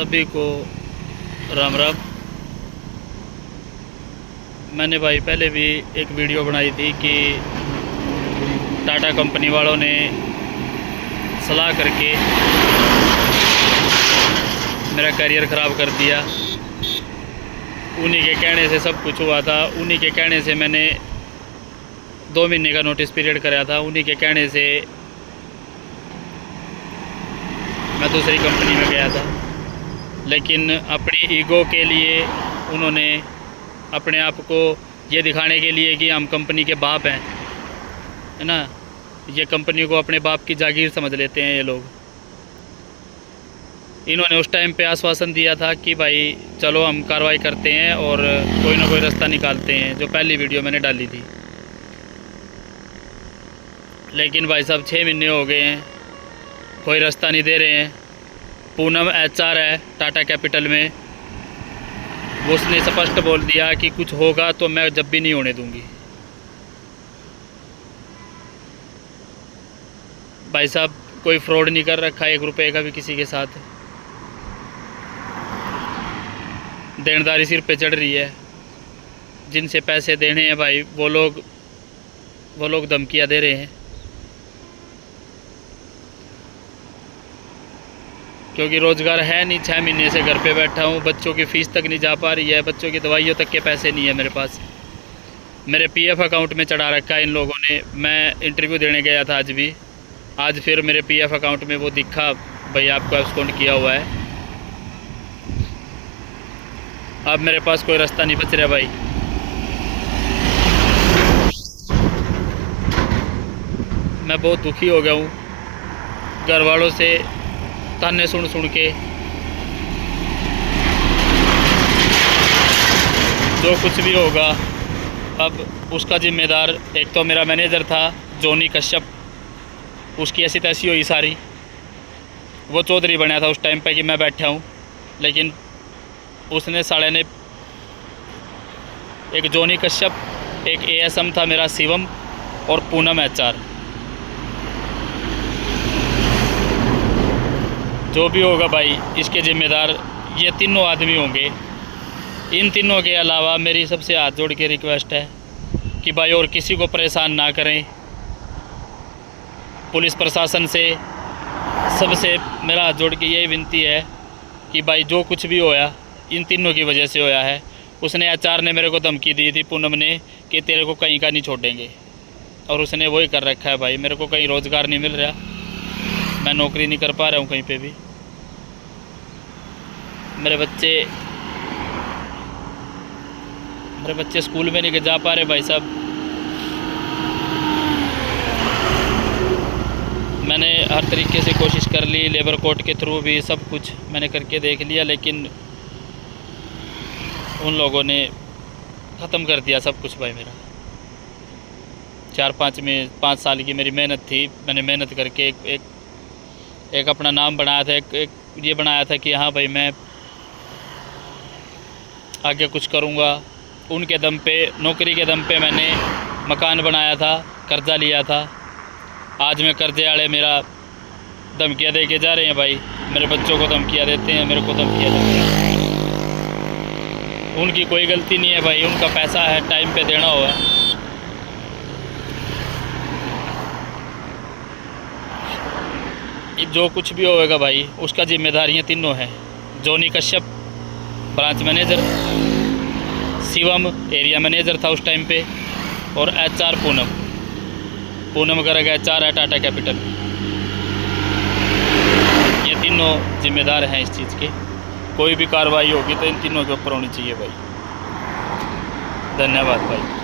सभी को राम राम। मैंने भाई पहले भी एक वीडियो बनाई थी कि टाटा कंपनी वालों ने सलाह करके मेरा करियर ख़राब कर दिया। उन्हीं के कहने से सब कुछ हुआ था। उन्हीं के कहने से मैंने 2 महीने का नोटिस पीरियड कराया था। उन्हीं के कहने से मैं दूसरी कंपनी में गया था। लेकिन अपनी ईगो के लिए उन्होंने अपने आप को ये दिखाने के लिए कि हम कंपनी के बाप हैं, है ना, ये कंपनी को अपने बाप की जागीर समझ लेते हैं ये लोग। इन्होंने उस टाइम पे आश्वासन दिया था कि भाई चलो हम कार्रवाई करते हैं और कोई ना कोई रास्ता निकालते हैं, जो पहली वीडियो मैंने डाली थी। लेकिन भाई साहब 6 महीने हो गए हैं, कोई रास्ता नहीं दे रहे हैं। पूनम HR है टाटा कैपिटल में, उसने स्पष्ट बोल दिया कि कुछ होगा तो मैं जब भी नहीं होने दूंगी। भाई साहब कोई फ्रॉड नहीं कर रखा है 1 रुपये का भी किसी के साथ। देनदारी सिर पे चढ़ रही है। जिनसे पैसे देने हैं भाई वो लोग धमकियाँ दे रहे हैं। क्योंकि रोज़गार है नहीं, 6 महीने से घर पे बैठा हूँ। बच्चों की फ़ीस तक नहीं जा पा रही है, बच्चों की दवाइयों तक के पैसे नहीं है मेरे पास। मेरे PF अकाउंट में चढ़ा रखा है इन लोगों ने। मैं इंटरव्यू देने गया था आज फिर मेरे PF अकाउंट में वो दिखा, भाई आपको एब्सकॉन्ड किया हुआ है। अब मेरे पास कोई रास्ता नहीं बच रहा भाई। मैं बहुत दुखी हो गया हूँ घर वालों से ताने सुन के। जो कुछ भी होगा अब उसका जिम्मेदार एक तो मेरा मैनेजर था जॉनी कश्यप, उसकी ऐसी तैसी हुई सारी। वो चौधरी बनाया था उस टाइम पे कि मैं बैठा हूँ। लेकिन उसने साले ने एक जॉनी कश्यप, एक ASM था मेरा शिवम और पूनम HR, जो भी होगा भाई इसके ज़िम्मेदार ये तीनों आदमी होंगे। इन तीनों के अलावा मेरी सबसे हाथ जोड़ के रिक्वेस्ट है कि भाई और किसी को परेशान ना करें। पुलिस प्रशासन से सबसे मेरा हाथ जोड़ के यही विनती है कि भाई जो कुछ भी होया इन तीनों की वजह से होया है। उसने HR ने मेरे को धमकी दी थी पूनम ने कि तेरे को कहीं का नहीं छोड़ेंगे, और उसने वही कर रखा है भाई। मेरे को कहीं रोज़गार नहीं मिल रहा, मैं नौकरी नहीं कर पा रहा हूँ कहीं पे भी। मेरे बच्चे स्कूल में नहीं जा पा रहे भाई साहब। मैंने हर तरीके से कोशिश कर ली, लेबर कोर्ट के थ्रू भी सब कुछ मैंने करके देख लिया, लेकिन उन लोगों ने ख़त्म कर दिया सब कुछ भाई। मेरा 5 साल की मेरी मेहनत थी। मैंने मेहनत करके एक अपना नाम बनाया था, एक ये बनाया था कि हाँ भाई मैं आगे कुछ करूँगा। उनके दम पे, नौकरी के दम पे मैंने मकान बनाया था, कर्ज़ा लिया था। आज मैं कर्जे वाले मेरा धमकियाँ दे के जा रहे हैं भाई। मेरे बच्चों को धमकियाँ देते हैं, मेरे को धमकियाँ देते हैं। उनकी कोई गलती नहीं है भाई, उनका पैसा है, टाइम पे देना होगा। जो कुछ भी होगा भाई उसका जिम्मेदार ये तीनों हैं। Johnny Kashyap branch manager, Shivam area manager था उस टाइम पे, और HR पूनम गर्ग HR है टाटा कैपिटल। ये तीनों जिम्मेदार हैं इस चीज़ के। कोई भी कार्रवाई होगी तो इन तीनों के ऊपर होनी चाहिए भाई। धन्यवाद भाई।